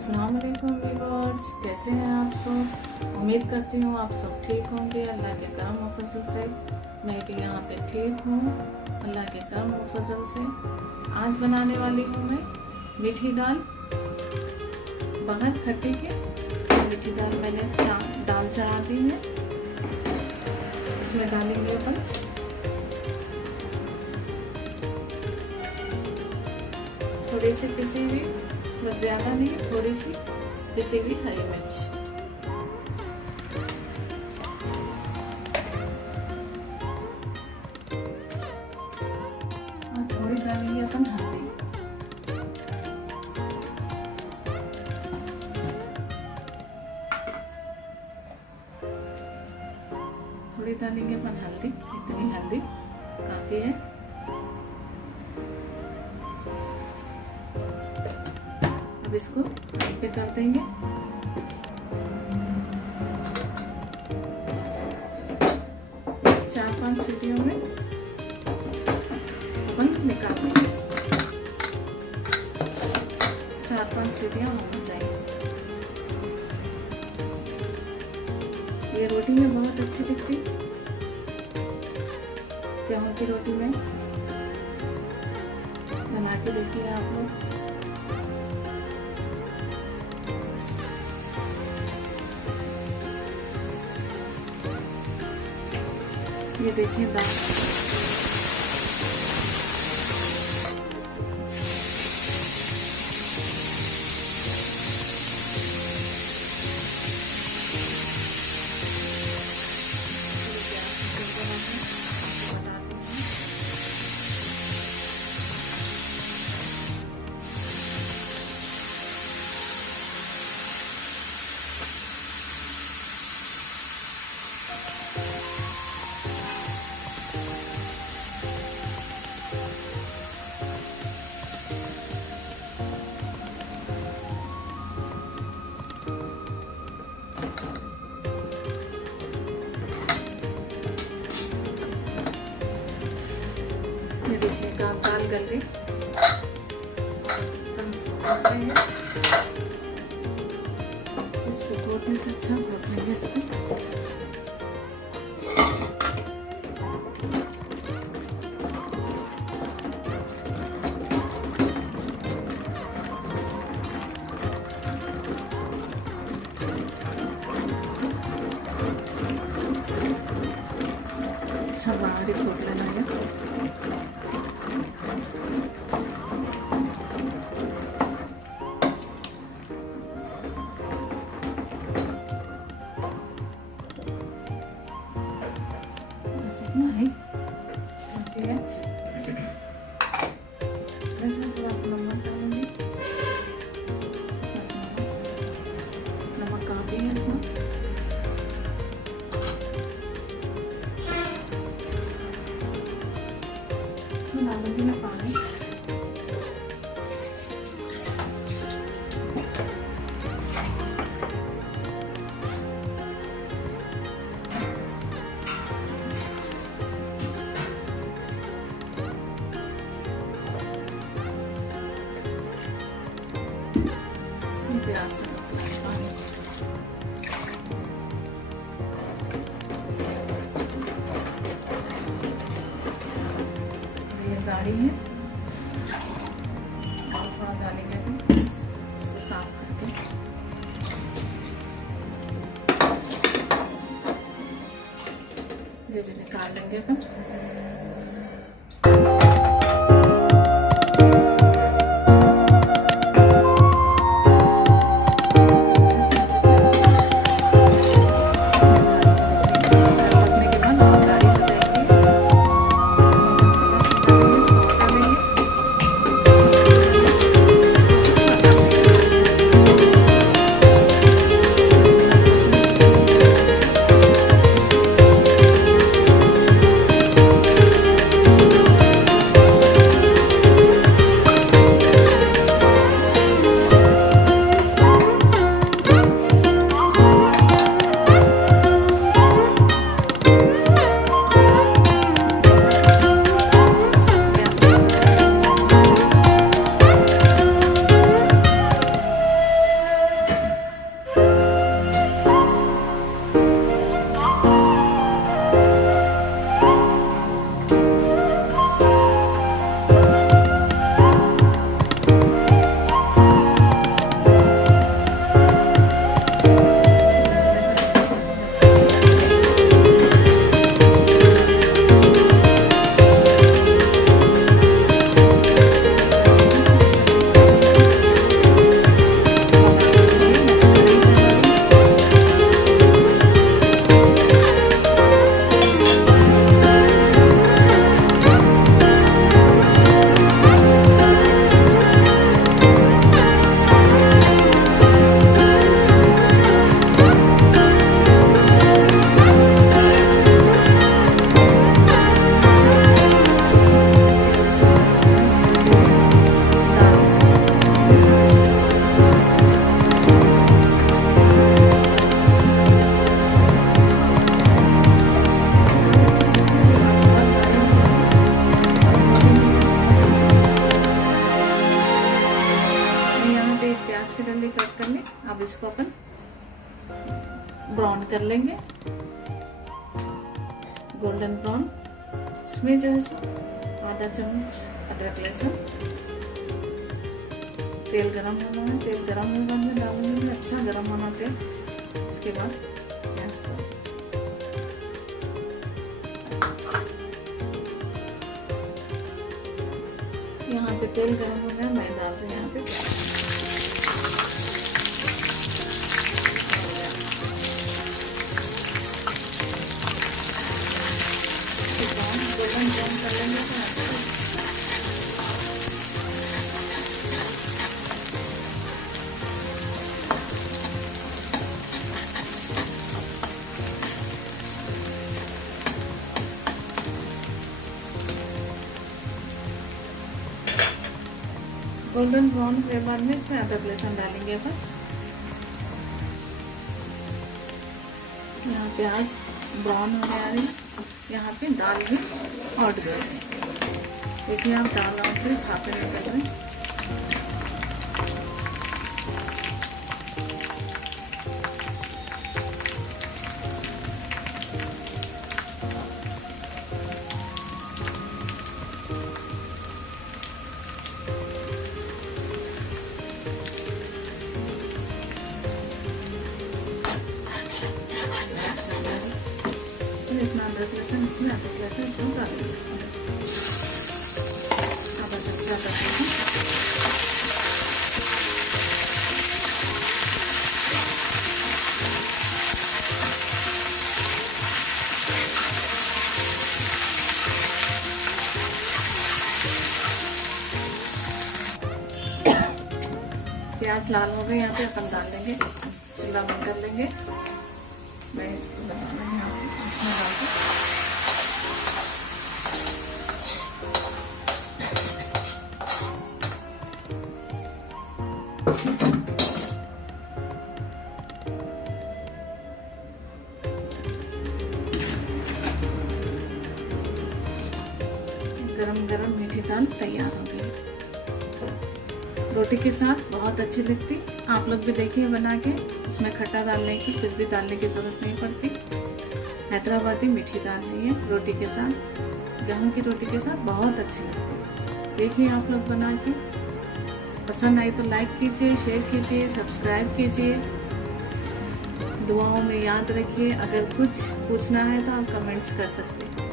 अस्सलामुअलैकुम व्यूअर्स, कैसे हैं आप सब। उम्मीद करती हूँ आप सब ठीक होंगे। अल्लाह के करम और फजल से मैं भी यहाँ पे ठीक हूँ, अल्लाह के करम और फजल से। आज बनाने वाली हूँ मैं मीठी दाल बगैर खट्टे के। मीठी दाल मैंने दाल चढ़ा दी है। इसमें डालेंगे अपन थोड़ी सी पिसी हुई, बस ज़्यादा नहीं, थोड़ी सी पिसी हुई हरी मिर्च। और थोड़ी डालेंगे अपन हल्दी। थोड़ी डालेंगे अपन हल्दी, इतनी हल्दी काफ़ी है। अब इसको फ्राई पे कर देंगे। चार पांच सीटियों में अपन निकाल देंगे इसको। 4-5 सीटियां हो जाएंगी। ये रोटी में बहुत अच्छी दिखती, गेहूं की रोटी में। बना के देखिए आप लोग। ये देखिए दाल दाल गल गई। इसको घोटने से अच्छा घोट लेंगे इसको। अच्छा बाहर घोट लेना है। इसमें थोड़ा सा नमक डालूंगी। नमक काफ़ी है इतना। इसमें डालूंगी मैं पानी। ये गाढ़ी है, और थोड़ा डालेंगे अपन इसको साफ करके। ये भी निकाल लेंगे अपन। प्याज की डंडी कट कर ली। अब इसको अपन ब्राउन कर लेंगे, गोल्डन ब्राउन। इसमें जो है आधा चम्मच अदरक लहसुन, तेल गरम होना है। तेल गरम होने बाद में डालूंगी, अच्छा गरम होना तेल। इसके बाद प्याज डाल, यहाँ पे तेल गरम हो गया, मैं डाल रही हूँ यहाँ पे प्याज। गोल्डन ब्राउन कर लेंगे गोल्डन ब्राउन के बाद में इसमें अदरक लहसुन डालेंगे अपन। यहाँ प्याज ब्राउन होने आ रही, यहाँ पे दाल भी हट गई। देखिए आप दाल और फिर खाते निकल रहे। इतना अदरक लहसुन इसमें अदरक लहसुन इसमें डाल देंगे। अब अदरक ज़्यादा प्याज लाल हो गए, यहाँ पे अपन डाल देंगे, चूल्हा बंद कर लेंगे। मैं इसको बना रही हूँ, इसमें डाल दूँ। गरम गरम मीठी दाल तैयार हो गई। रोटी के साथ बहुत अच्छी लगती। आप लोग भी देखिए बना के। उसमें खट्टा डालने की, कुछ भी डालने की जरूरत नहीं पड़ती। हैदराबादी मीठी दाल है ये, रोटी के साथ, गेहूं की रोटी के साथ बहुत अच्छी लगती। देखिए आप लोग बना के। पसंद आई तो लाइक कीजिए, शेयर कीजिए, सब्सक्राइब कीजिए। दुआओं में याद रखिए। अगर कुछ पूछना है तो आप कमेंट्स कर सकते हैं।